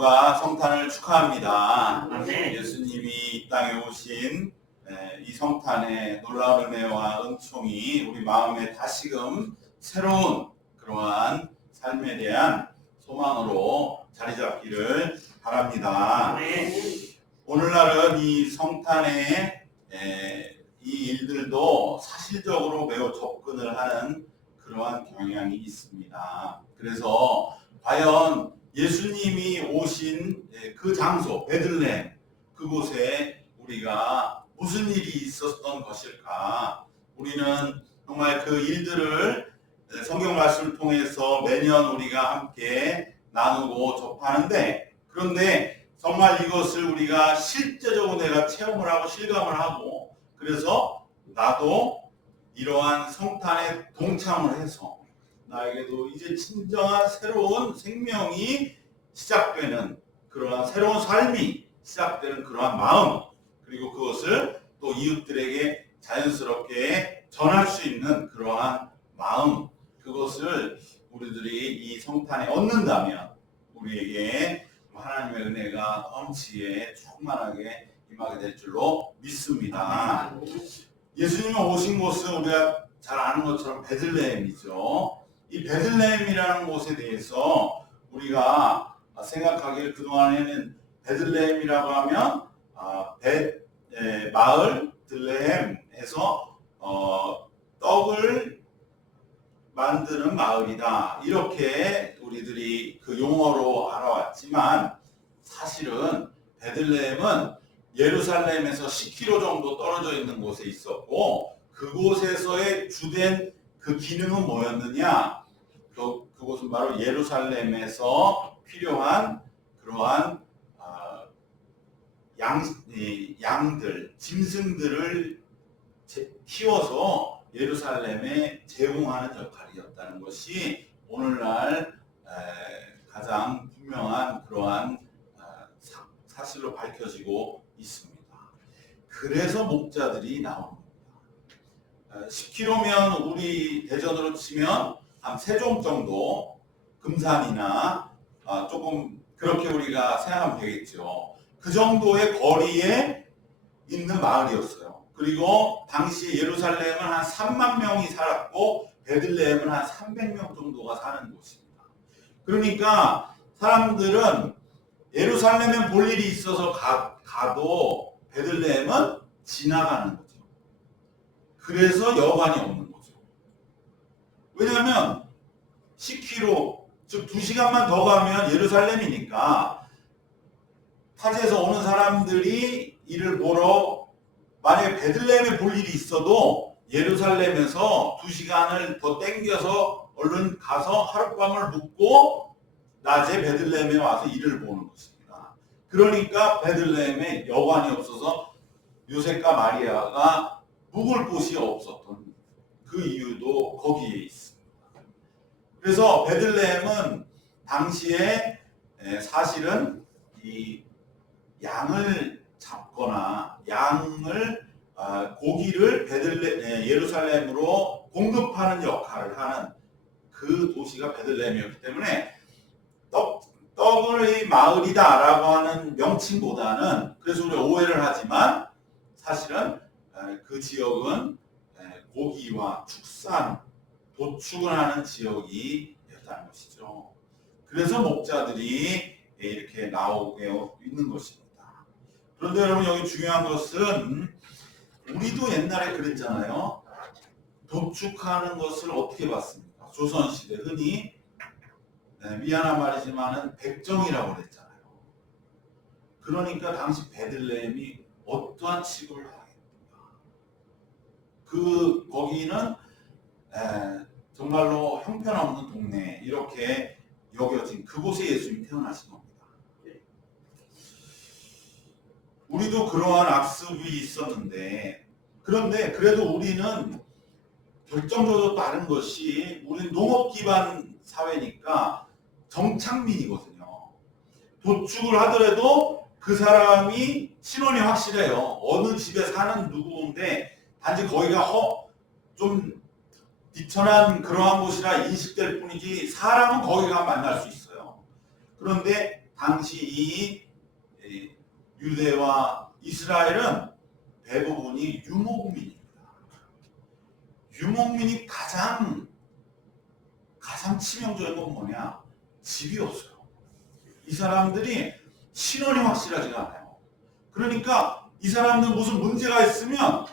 모두가 성탄을 축하합니다. 아멘. 예수님이 이 땅에 오신 이 성탄의 놀라운 은혜와 은총이 우리 마음에 다시금 새로운 그러한 삶에 대한 소망으로 자리 잡기를 바랍니다. 아멘. 오늘날은 이 성탄의 이 일들도 사실적으로 매우 접근을 하는 그러한 경향이 있습니다. 그래서 과연 예수님이 오신 그 장소 베들레헴 그곳에 우리가 무슨 일이 있었던 것일까? 우리는 정말 그 일들을 성경 말씀을 통해서 매년 우리가 함께 나누고 접하는데, 그런데 정말 이것을 우리가 실제적으로 내가 체험을 하고 실감을 하고, 그래서 나도 이러한 성탄에 동참을 해서 나에게도 이제 진정한 새로운 생명이 시작되는 그러한 새로운 삶이 시작되는 그러한 마음, 그리고 그것을 또 이웃들에게 자연스럽게 전할 수 있는 그러한 마음, 그것을 우리들이 이 성탄에 얻는다면 우리에게 하나님의 은혜가 넘치게 충만하게 임하게 될 줄로 믿습니다. 예수님이 오신 곳은 우리가 잘 아는 것처럼 베들레헴이죠. 이 베들레헴이라는 곳에 대해서 우리가 생각하기를 그동안에는 베들레헴이라고 하면 마을 들레헴에서 떡을 만드는 마을이다, 이렇게 우리들이 그 용어로 알아왔지만, 사실은 베들레헴은 예루살렘에서 10km 정도 떨어져 있는 곳에 있었고, 그곳에서의 주된 그 기능은 뭐였느냐? 그곳은 바로 예루살렘에서 필요한 그러한 양들, 짐승들을 키워서 예루살렘에 제공하는 역할이었다는 것이 오늘날 가장 분명한 그러한 사실로 밝혀지고 있습니다. 그래서 목자들이 나옵니다. 10km면 우리 대전으로 치면 한 세종 정도, 금산이나 조금 그렇게 우리가 생각하면 되겠죠. 그 정도의 거리에 있는 마을이었어요. 그리고 당시 예루살렘은 한 3만 명이 살았고 베들레헴은 한 300명 정도가 사는 곳입니다. 그러니까 사람들은 예루살렘에 볼 일이 있어서 가도 베들레헴은 지나가는 거죠. 그래서 여관이 없는 거죠. 왜냐하면 10km, 즉 2시간만 더 가면 예루살렘이니까 타지에서 오는 사람들이 이를 보러 만약에 베들레헴에 볼 일이 있어도 예루살렘에서 2시간을 더 땡겨서 얼른 가서 하룻밤을 묵고 낮에 베들레헴에 와서 일을 보는 것입니다. 그러니까 베들레헴에 여관이 없어서 요셉과 마리아가 묵을 곳이 없었던 그 이유도 거기에 있습니다. 그래서 베들레헴은 당시에 사실은 이 양을 잡거나 고기를 예루살렘으로 공급하는 역할을 하는 그 도시가 베들레헴이었기 때문에 떡의 마을이다라고 하는 명칭보다는, 그래서 우리가 오해를 하지만 사실은 그 지역은 고기와 축산, 도축을 하는 지역이었다는 것이죠. 그래서 목자들이 이렇게 나오게 있는 것입니다. 그런데 여러분, 여기 중요한 것은 우리도 옛날에 그랬잖아요. 도축하는 것을 어떻게 봤습니까? 조선시대 흔히 미안한 말이지만은 백정이라고 그랬잖아요. 그러니까 당시 베들레헴이 어떠한 취급을 하겠는가. 거기는 정말로 형편없는 동네, 이렇게 여겨진 그곳에 예수님이 태어나신 겁니다. 우리도 그러한 악습이 있었는데, 그런데 그래도 우리는 결정적으로 다른 것이, 우리는 농업 기반 사회니까 정착민이거든요. 도축을 하더라도 그 사람이 신원이 확실해요. 어느 집에 사는 누구인데 단지 거기가 좀 비천한 그러한 곳이라 인식될 뿐이지 사람은 거기 가면 만날 수 있어요. 그런데 당시 이 유대와 이스라엘은 대부분이 유목민입니다. 유목민이 가장 치명적인 건 뭐냐? 집이 없어요. 이 사람들이 신원이 확실하지가 않아요. 그러니까 이 사람들 무슨 문제가 있으면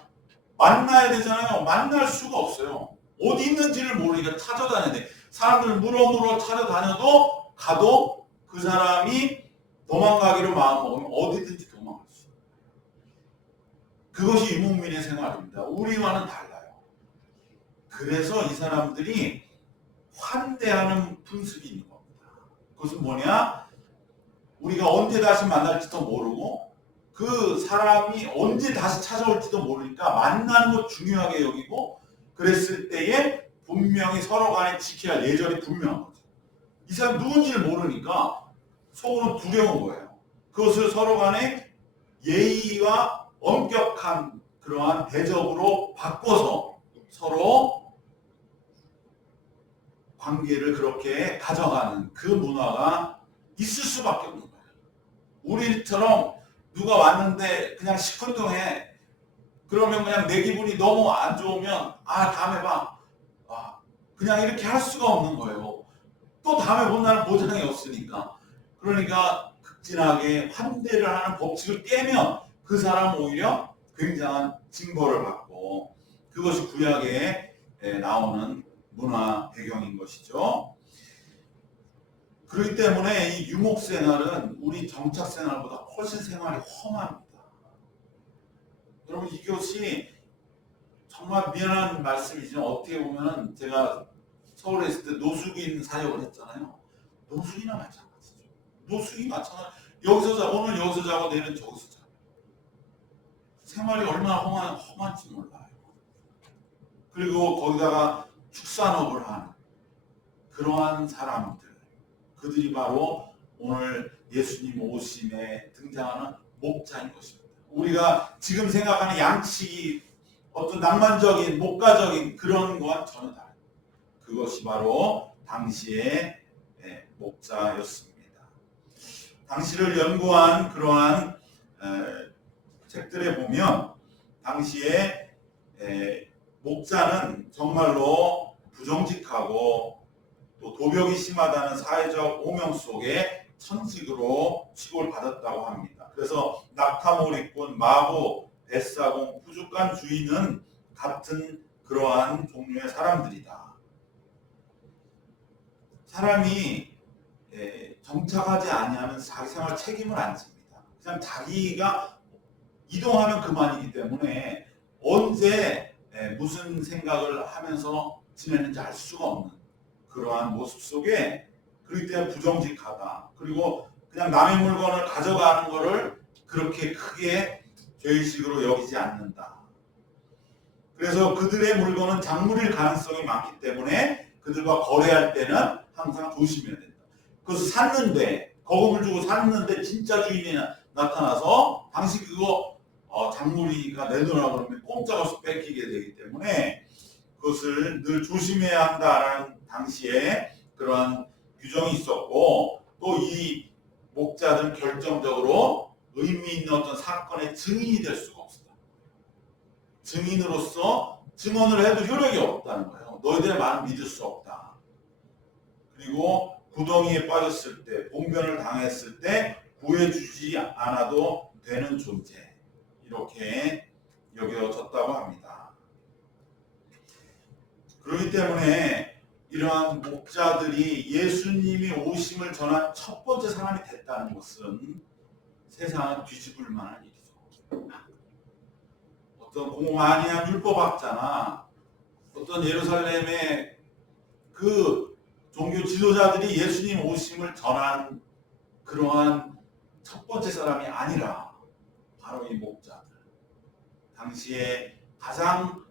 만나야 되잖아요. 만날 수가 없어요. 어디 있는지를 모르니까 찾아다녀야 돼. 사람들 물어물어 찾아다녀도 가도 그 사람이 도망가기로 마음먹으면 어디든지 도망갈 수 있어요. 그것이 유목민의 생활입니다. 우리와는 달라요. 그래서 이 사람들이 환대하는 풍습이 있는 겁니다. 그것은 뭐냐? 우리가 언제 다시 만날지도 모르고 그 사람이 언제 다시 찾아올지도 모르니까 만나는 것 중요하게 여기고, 그랬을 때에 분명히 서로 간에 지켜야 할 예절이 분명한 거죠. 이 사람 누군지를 모르니까 속으로 두려운 거예요. 그것을 서로 간에 예의와 엄격한 그러한 대접으로 바꿔서 서로 관계를 그렇게 가져가는 그 문화가 있을 수밖에 없는 거예요. 우리처럼 누가 왔는데 그냥 시큰둥해. 그러면 그냥 내 기분이 너무 안 좋으면 다음에 봐. 그냥 이렇게 할 수가 없는 거예요. 또 다음에 본다는 보장이 없으니까. 그러니까 극진하게 환대를 하는 법칙을 깨면 그 사람 오히려 굉장한 징벌을 받고, 그것이 구약에 나오는 문화 배경인 것이죠. 그렇기 때문에 이 유목 생활은 우리 정착 생활보다 훨씬 생활이 험합니다. 여러분, 이것이 정말 미안한 말씀이지만 어떻게 보면 제가 서울에 있을 때 노숙인 사역을 했잖아요. 노숙이나 마찬가지죠. 노숙이 마찬가지. 오늘 여기서 자고 내일은 저기서 자고. 생활이 얼마나 험한지 몰라요. 그리고 거기다가 축산업을 하는 그러한 사람들, 그들이 바로 오늘 예수님 오심에 등장하는 목자인 것입니다. 우리가 지금 생각하는 양치기, 어떤 낭만적인 목가적인 그런 거와 전혀 다릅니다. 그것이 바로 당시의 목자였습니다. 당시를 연구한 그러한 책들에 보면 당시에 목자는 정말로 부정직하고 또 도벽이 심하다는 사회적 오명 속에 천직으로 취급을 받았다고 합니다. 그래서 낙타몰이꾼, 마부, 뱃사공, 부족한 주인은 같은 그러한 종류의 사람들이다. 사람이 정착하지 아니하면 자기 생활 책임을 안 집니다. 그냥 자기가 이동하면 그만이기 때문에 언제 무슨 생각을 하면서 지내는지 알 수가 없는 그러한 모습 속에, 그렇기 때문에 부정직하다. 그리고 그냥 남의 물건을 가져가는 것을 그렇게 크게 죄의식으로 여기지 않는다. 그래서 그들의 물건은 작물일 가능성이 많기 때문에 그들과 거래할 때는 항상 조심해야 된다. 그래서 샀는데, 거금을 주고 샀는데 진짜 주인이 나타나서 당신 그거 작물이니까 내놓으라고 그러면 꼼짝없이 뺏기게 되기 때문에 그것을 늘 조심해야 한다라는 당시에 그러한 규정이 있었고, 또 이 목자들은 결정적으로 의미 있는 어떤 사건의 증인이 될 수가 없었다. 증인으로서 증언을 해도 효력이 없다는 거예요. 너희들의 말은 믿을 수 없다. 그리고 구덩이에 빠졌을 때, 봉변을 당했을 때 구해주지 않아도 되는 존재, 이렇게 여겨졌다고 합니다. 그렇기 때문에 이러한 목자들이 예수님이 오심을 전한 첫 번째 사람이 됐다는 것은 세상을 뒤집을 만한 일이죠. 어떤 공안이한 율법학자나 어떤 예루살렘의 그 종교 지도자들이 예수님 오심을 전한 그러한 첫 번째 사람이 아니라 바로 이 목자들, 당시에 가장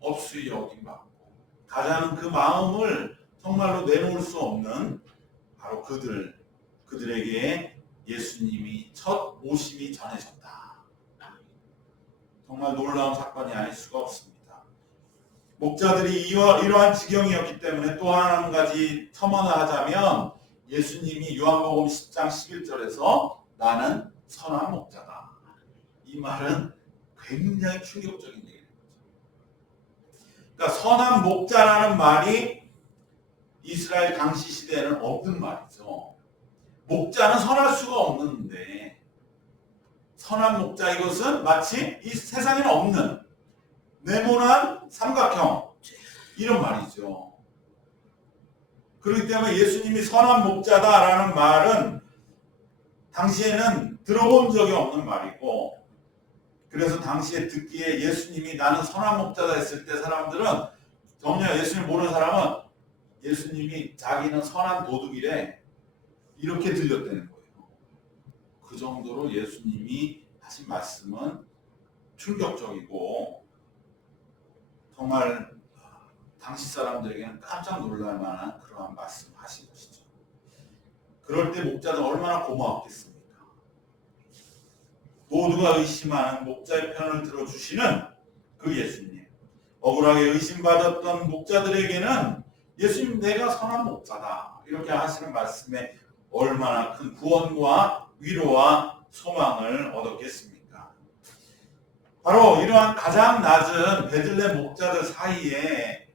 업수히 여김받고 가장 그 마음을 정말로 내놓을 수 없는 바로 그들에게 예수님이 첫 오심이 전해졌다. 정말 놀라운 사건이 아닐 수가 없습니다. 목자들이 이러한 지경이었기 때문에 또 한 가지 첨언을 하자면, 예수님이 요한복음 10장 11절에서 나는 선한 목자다. 이 말은 굉장히 충격적인 얘기예요. 그러니까 선한 목자라는 말이 이스라엘 당시 시대에는 없는 말이죠. 목자는 선할 수가 없는데 선한 목자 이것은 마치 이 세상에는 없는 네모난 삼각형 이런 말이죠. 그렇기 때문에 예수님이 선한 목자다라는 말은 당시에는 들어본 적이 없는 말이고 그래서 당시에 듣기에 예수님이 나는 선한 목자다 했을 때 사람들은 전혀 예수님 모르는 사람은 예수님이 자기는 선한 도둑이래 이렇게 들렸다는 거예요. 그 정도로 예수님이 하신 말씀은 충격적이고 정말 당시 사람들에게는 깜짝 놀랄 만한 그러한 말씀을 하신 것이죠. 그럴 때 목자는 얼마나 고마웠겠습니까? 모두가 의심하는 목자의 편을 들어주시는 그 예수님. 억울하게 의심받았던 목자들에게는 예수님 내가 선한 목자다 이렇게 하시는 말씀에 얼마나 큰 구원과 위로와 소망을 얻었겠습니까? 바로 이러한 가장 낮은 베들레헴 목자들 사이에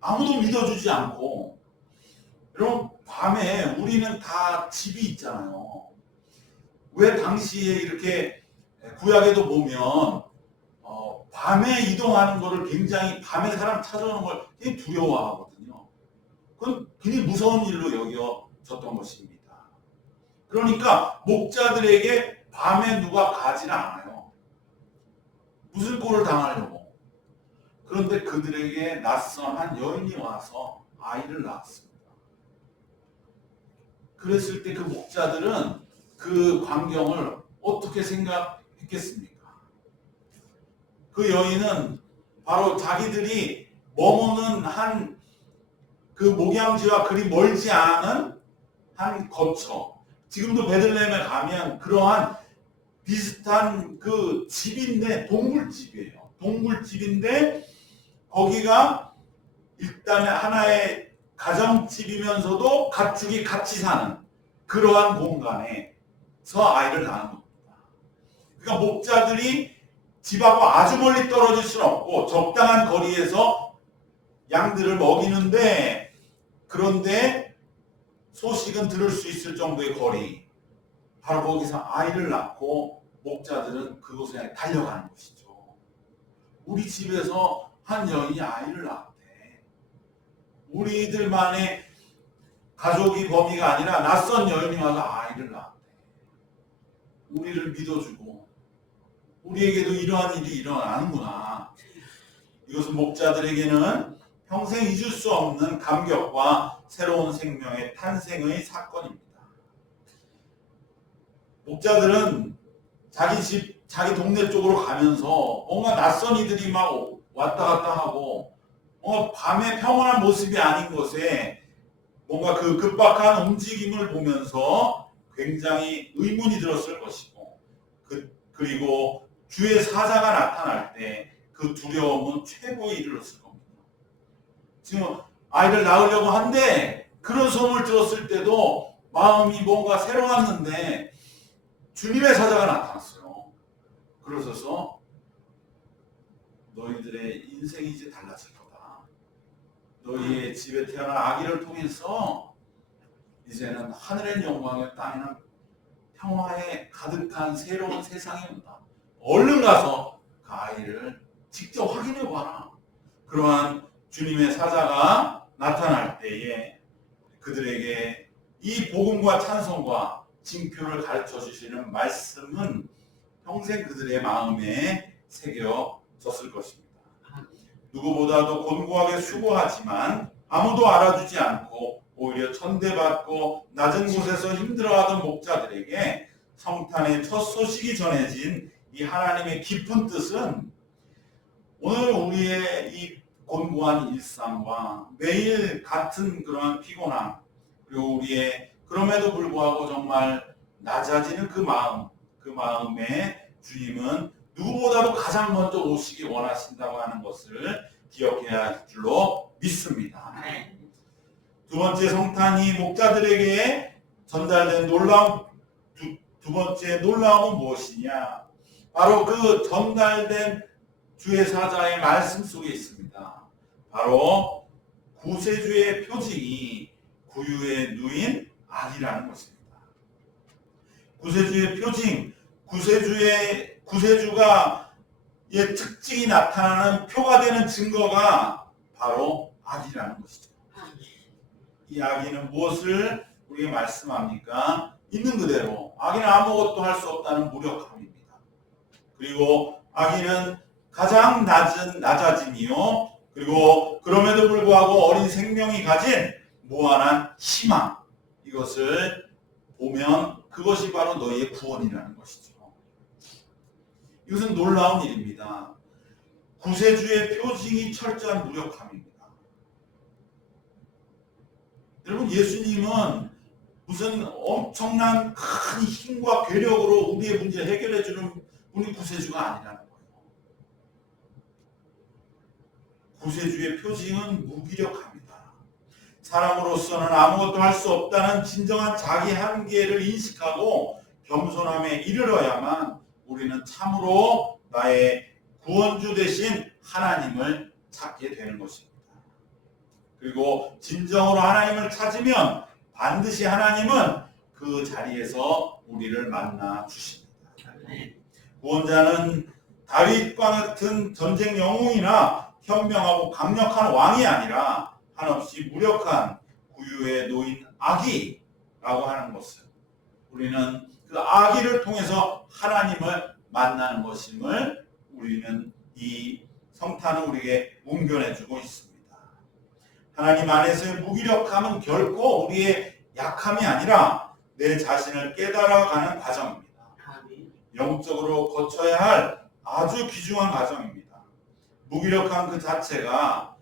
아무도 믿어주지 않고 여러분 밤에 우리는 다 집이 있잖아요. 왜 당시에 이렇게 구약에도 보면 밤에 이동하는 거를 굉장히 밤에 사람 찾아오는 걸 굉장히 두려워하거든요. 그건 굉장히 무서운 일로 여겨졌던 것입니다. 그러니까 목자들에게 밤에 누가 가지는 않아요. 무슨 꼴을 당하려고. 그런데 그들에게 낯선 한 여인이 와서 아이를 낳았습니다. 그랬을 때 그 목자들은 그 광경을 어떻게 생각했겠습니까? 그 여인은 바로 자기들이 머무는 한 그 목양지와 그리 멀지 않은 한 거처. 지금도 베들레헴에 가면 그러한 비슷한 그 집인데 동굴집이에요. 동굴집인데 거기가 일단 하나의 가정집이면서도 가축이 같이 사는 그러한 공간에서 아이를 낳은 겁니다. 그러니까 목자들이 집하고 아주 멀리 떨어질 수는 없고 적당한 거리에서 양들을 먹이는데 그런데 소식은 들을 수 있을 정도의 거리 바로 거기서 아이를 낳고 목자들은 그곳에 달려가는 것이죠. 우리 집에서 한 여인이 아이를 낳았대. 우리들만의 가족이 범위가 아니라 낯선 여인이 와서 아이를 낳았대. 우리를 믿어주고 우리에게도 이러한 일이 일어나는구나. 이것은 목자들에게는 평생 잊을 수 없는 감격과 새로운 생명의 탄생의 사건입니다. 목자들은 자기 집, 자기 동네 쪽으로 가면서 뭔가 낯선 이들이 막 왔다 갔다 하고 밤에 평온한 모습이 아닌 것에 뭔가 그 급박한 움직임을 보면서 굉장히 의문이 들었을 것이고 그리고 주의 사자가 나타날 때 그 두려움은 최고에 이르렀을 겁니다. 지금 아이를 낳으려고 한데 그런 소문을 들었을 때도 마음이 뭔가 새로웠는데 주님의 사자가 나타났어요. 그러셔서 너희들의 인생이 이제 달라질 거다. 너희의 집에 태어난 아기를 통해서 이제는 하늘의 영광에 땅에는 평화에 가득한 새로운 세상이 온다. 얼른 가서 그 아이를 직접 확인해 봐라. 그러한 주님의 사자가 나타날 때에 그들에게 이 복음과 찬송과 징표를 가르쳐 주시는 말씀은 평생 그들의 마음에 새겨졌을 것입니다. 누구보다도 곤고하게 수고하지만 아무도 알아주지 않고 오히려 천대받고 낮은 곳에서 힘들어하던 목자들에게 성탄의 첫 소식이 전해진 이 하나님의 깊은 뜻은 오늘 우리의 이 곤고한 일상과 매일 같은 그러한 피곤함 그리고 우리의 그럼에도 불구하고 정말 낮아지는 그 마음에 주님은 누구보다도 가장 먼저 오시기 원하신다고 하는 것을 기억해야 할 줄로 믿습니다. 두 번째 성탄이 목자들에게 전달된 놀라운 두 번째 놀라움은 무엇이냐? 바로 그 전달된 주의 사자의 말씀 속에 있습니다. 바로 구세주의 표징이 구유에 누인 악이라는 것입니다. 구세주의 표징, 구세주가 특징이 나타나는 표가 되는 증거가 바로 악이라는 것이죠. 이 악의는 무엇을 우리에게 말씀합니까? 있는 그대로 악의는 아무것도 할 수 없다는 무력함입니다. 그리고 악의는 가장 낮아짐이요. 그리고 그럼에도 불구하고 어린 생명이 가진 무한한 희망, 이것을 보면 그것이 바로 너희의 구원이라는 것이죠. 이것은 놀라운 일입니다. 구세주의 표징이 철저한 무력함입니다. 여러분, 예수님은 무슨 엄청난 큰 힘과 괴력으로 우리의 문제를 해결해 주는 분이 구세주가 아니라는 거예요. 구세주의 표징은 무기력합니다. 사람으로서는 아무것도 할 수 없다는 진정한 자기 한계를 인식하고 겸손함에 이르러야만 우리는 참으로 나의 구원주 되신 하나님을 찾게 되는 것입니다. 그리고 진정으로 하나님을 찾으면 반드시 하나님은 그 자리에서 우리를 만나 주십니다. 구원자는 다윗과 같은 전쟁 영웅이나 현명하고 강력한 왕이 아니라 한없이 무력한 구유에 놓인 아기라고 하는 것을, 우리는 그 아기를 통해서 하나님을 만나는 것임을 우리는 이 성탄은 우리에게 웅변해주고 있습니다. 하나님 안에서의 무기력함은 결코 우리의 약함이 아니라 내 자신을 깨달아가는 과정입니다. 영적으로 거쳐야 할 아주 귀중한 과정입니다. 무기력함 그 자체가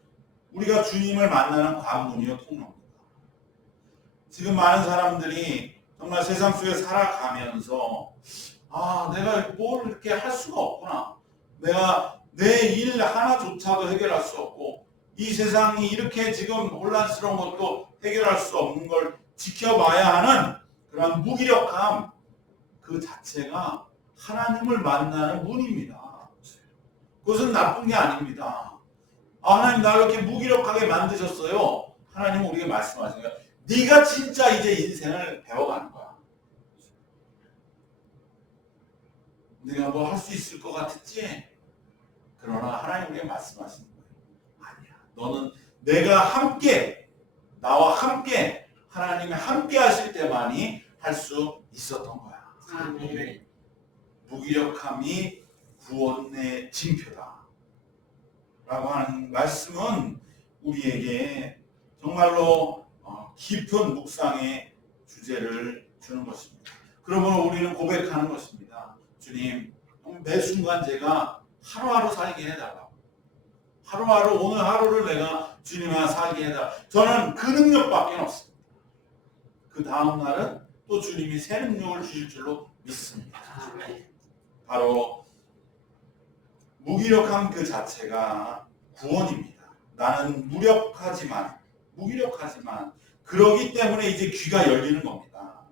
우리가 주님을 만나는 관문이요 통로입니다. 지금 많은 사람들이 정말 세상 속에 살아가면서 내가 뭘 이렇게 할 수가 없구나. 내가 내 일 하나조차도 해결할 수 없고 이 세상이 이렇게 지금 혼란스러운 것도 해결할 수 없는 걸 지켜봐야 하는 그런 무기력함 그 자체가 하나님을 만나는 문입니다. 그것은 나쁜 게 아닙니다. 하나님 나를 이렇게 무기력하게 만드셨어요. 하나님은 우리에게 말씀하시는 거예요. 네가 진짜 이제 인생을 배워가는 거야. 네가 뭐 할 수 있을 것 같았지? 그러나 하나님 우리에게 말씀하시는 거예요. 아니야. 너는 내가 함께, 나와 함께, 하나님이 함께 하실 때만이 할 수 있었던 거야. 아멘. 무기력함이 구원의 징표다 라고 하는 말씀은 우리에게 정말로 깊은 묵상의 주제를 주는 것입니다. 그러므로 우리는 고백하는 것입니다. 주님, 매 순간 제가 하루하루 살게 해달라고. 하루하루 오늘 하루를 내가 주님과 살게 해달라고. 저는 그 능력밖에 없습니다. 그 다음 날은 또 주님이 새 능력을 주실 줄로 믿습니다. 바로 무기력함 그 자체가 구원입니다. 나는 무기력하지만 그러기 때문에 이제 귀가 열리는 겁니다.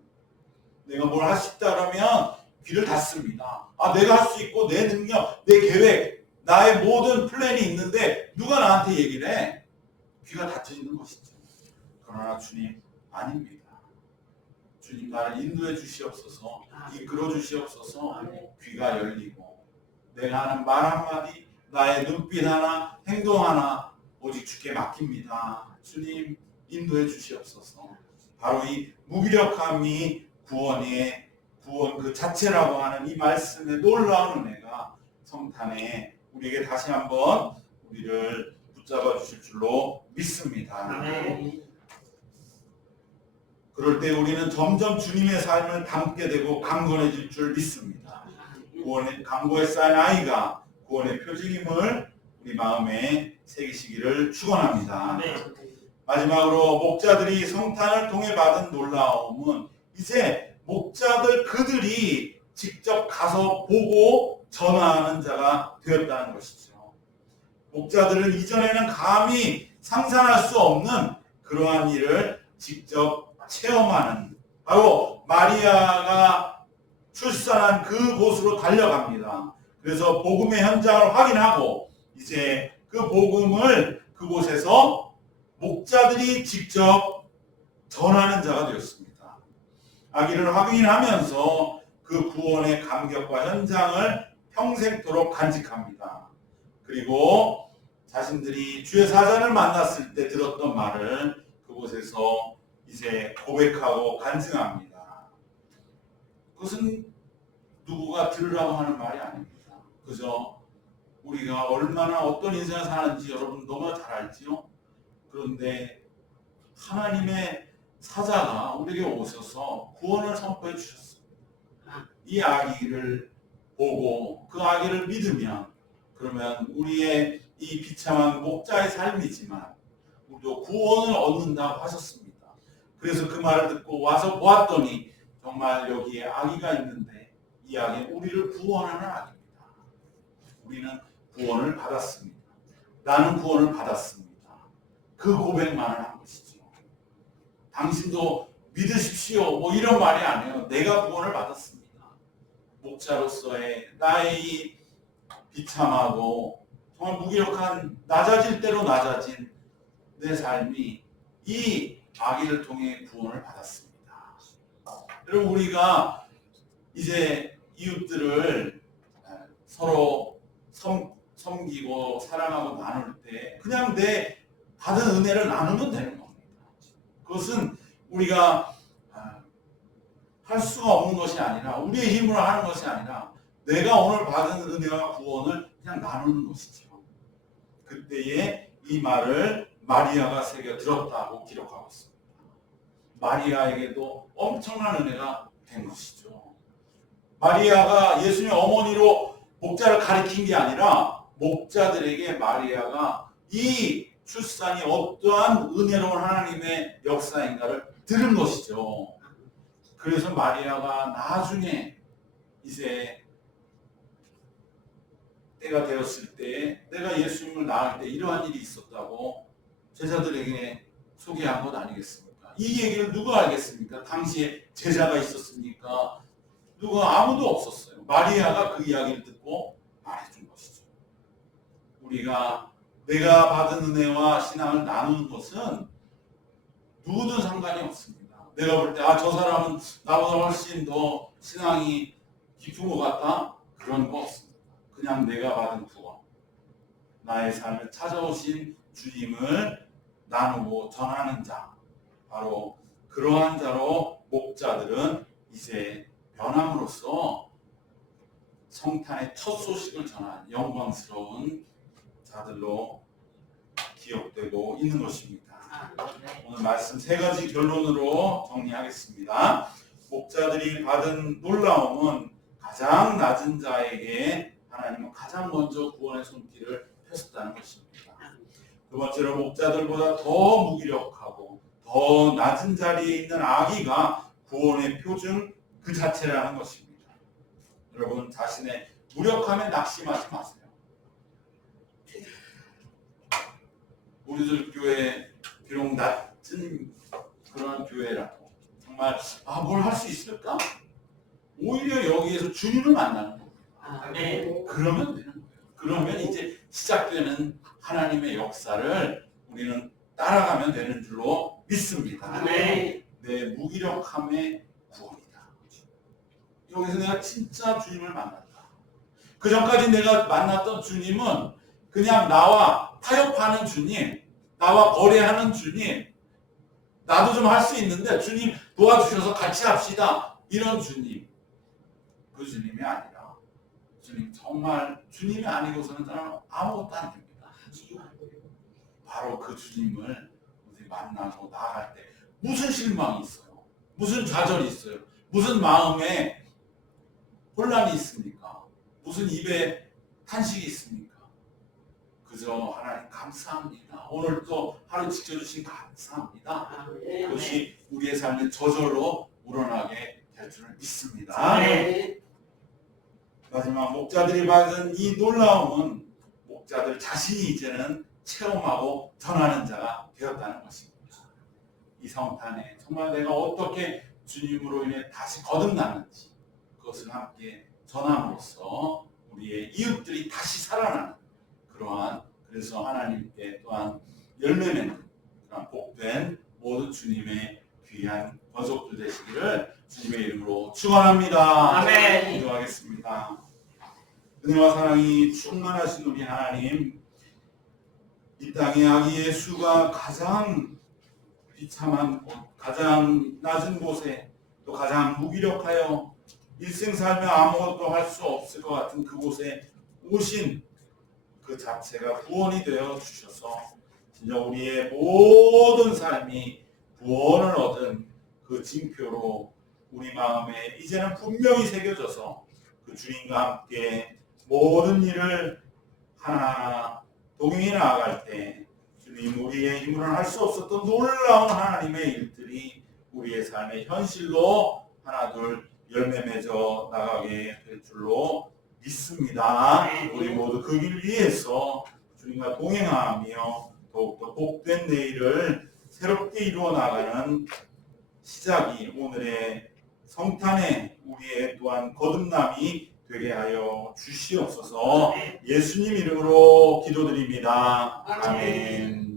내가 뭘 할 수 있다 그러면 귀를 닫습니다. 내가 할 수 있고 내 능력, 내 계획, 나의 모든 플랜이 있는데 누가 나한테 얘기를 해? 귀가 닫혀있는 것이죠. 그러나 주님 아닙니다. 주님 나를 인도해 주시옵소서, 이끌어 주시옵소서. 귀가 열리고 내가 하는 말 한마디, 나의 눈빛 하나, 행동 하나 오직 주께 맡깁니다. 주님 인도해 주시옵소서. 바로 이 무기력함이 구원 그 자체라고 하는 이 말씀의 놀라운 은혜가 성탄에 우리에게 다시 한번 우리를 붙잡아 주실 줄로 믿습니다. 그럴 때 우리는 점점 주님의 삶을 담게 되고 강건해질 줄 믿습니다. 강고에 쌓인 아이가 구원의 표징임을 우리 마음에 새기시기를 축원합니다. 마지막으로 목자들이 성탄을 통해 받은 놀라움은 이제 목자들 그들이 직접 가서 보고 전하는 자가 되었다는 것이죠. 목자들은 이전에는 감히 상상할 수 없는 그러한 일을 직접 체험하는, 바로 마리아가 출산한 그곳으로 달려갑니다. 그래서 복음의 현장을 확인하고 이제 그 복음을 그곳에서 목자들이 직접 전하는 자가 되었습니다. 아기를 확인하면서 그 구원의 감격과 현장을 평생토록 간직합니다. 그리고 자신들이 주의 사자를 만났을 때 들었던 말을 그곳에서 이제 고백하고 간증합니다. 그것은 누구가 들으라고 하는 말이 아닙니다. 그저 우리가 얼마나 어떤 인생을 사는지 여러분 너무 잘 알지요? 그런데 하나님의 사자가 우리에게 오셔서 구원을 선포해 주셨습니다. 이 아기를 보고 그 아기를 믿으면, 그러면 우리의 이 비참한 목자의 삶이지만 우리도 구원을 얻는다고 하셨습니다. 그래서 그 말을 듣고 와서 보았더니 정말 여기에 아기가 있는데 이 아기는 우리를 구원하는 아기입니다. 우리는 구원을 받았습니다. 나는 구원을 받았습니다. 그 고백만을 한 것이죠. 당신도 믿으십시오 뭐 이런 말이 아니에요. 내가 구원을 받았습니다. 목자로서의 나의 이 비참하고 정말 무기력한, 낮아질 대로 낮아진 내 삶이 이 아기를 통해 구원을 받았습니다. 여러분, 우리가 이제 이웃들을 서로 섬기고 사랑하고 나눌 때 그냥 내 받은 은혜를 나누면 되는 겁니다. 그것은 우리가 할 수가 없는 것이 아니라, 우리의 힘으로 하는 것이 아니라 내가 오늘 받은 은혜와 구원을 그냥 나누는 것이죠. 그때에 이 말을 마리아가 새겨 들었다고 기록하고 있습니다. 마리아에게도 엄청난 은혜가 된 것이죠. 마리아가 예수님의 어머니로 목자를 가리킨 게 아니라 목자들에게 마리아가 이 출산이 어떠한 은혜로운 하나님의 역사인가를 들은 것이죠. 그래서 마리아가 나중에 이제 때가 되었을 때, 내가 예수님을 낳을 때 이러한 일이 있었다고 제자들에게 소개한 것 아니겠습니까? 이 얘기를 누가 알겠습니까? 당시에 제자가 있었습니까? 누가? 아무도 없었어요. 마리아가 그 이야기를 듣고 말해준 것이죠. 내가 받은 은혜와 신앙을 나누는 것은 누구든 상관이 없습니다. 내가 볼 때 저 사람은 나보다 훨씬 더 신앙이 깊은 것 같다? 그런 거 없습니다. 그냥 내가 받은 구원, 나의 삶을 찾아오신 주님을 나누고 전하는 자, 바로 그러한 자로 목자들은 이제 변함으로써 성탄의 첫 소식을 전한 영광스러운 자들로 기억되고 있는 것입니다. 오늘 말씀 세 가지 결론으로 정리하겠습니다. 목자들이 받은 놀라움은 가장 낮은 자에게 하나님은 가장 먼저 구원의 손길을 펴셨다는 것입니다. 두 번째로, 목자들보다 더 무기력하고 더 낮은 자리에 있는 아기가 구원의 표징 그 자체라는 것입니다. 여러분, 자신의 무력함에 낙심하지 마세요. 우리들 교회 비록 낮은 그런 교회라도 정말 뭘 할 수 있을까? 오히려 여기에서 주님을 만나는 겁니다. 그러면 되는 거예요. 그러면 이제 시작되는 하나님의 역사를 우리는 따라가면 되는 줄로 믿습니다. 내 무기력함의 구원이다. 여기서 내가 진짜 주님을 만났다. 그 전까지 내가 만났던 주님은 그냥 나와 타협하는 주님, 나와 거래하는 주님, 나도 좀 할 수 있는데 주님 도와주셔서 같이 합시다, 이런 주님. 그 주님이 아니라, 주님 정말 주님이 아니고서는 저는 아무것도 안 됩니다. 바로 그 주님을 우리 만나고 나아갈 때 무슨 실망이 있어요? 무슨 좌절이 있어요? 무슨 마음에 혼란이 있습니까? 무슨 입에 탄식이 있습니까? 그저 하나님 감사합니다. 오늘 또 하루 지켜주신 감사합니다. 그것이 우리의 삶의 저절로 우러나게 될 줄을 믿습니다. 마지막, 목자들이 받은 이 놀라움은 목자들 자신이 이제는 체험하고 전하는 자가 되었다는 것입니다. 이 성탄에 정말 내가 어떻게 주님으로 인해 다시 거듭났는지 그것을 함께 전함으로써 우리의 이웃들이 다시 살아나는 그러한, 그래서 하나님께 또한 열매 맺는 그런 복된 모든 주님의 귀한 권속들 되시기를 주님의 이름으로 축원합니다. 아멘. 기도하겠습니다. 은혜와 사랑이 충만하신 우리 하나님, 이 땅에 아기 예수가 가장 비참한 곳, 가장 낮은 곳에 또 가장 무기력하여 일생 살며 아무것도 할 수 없을 것 같은 그곳에 오신 그 자체가 구원이 되어 주셔서 진짜 우리의 모든 삶이 구원을 얻은 그 징표로 우리 마음에 이제는 분명히 새겨져서 그 주님과 함께 모든 일을 하나하나 동행해 나아갈 때 주님, 우리의 힘으로는 할 수 없었던 놀라운 하나님의 일들이 우리의 삶의 현실로 하나둘 열매 맺어 나가게 될 줄로 믿습니다. 우리 모두 그 길 위해서 주님과 동행하며 더욱더 복된 내일을 새롭게 이루어 나가는 시작이 오늘의 성탄의 우리의 또한 거듭남이 되게 하여 주시옵소서. 예수님 이름으로 기도드립니다. 아멘.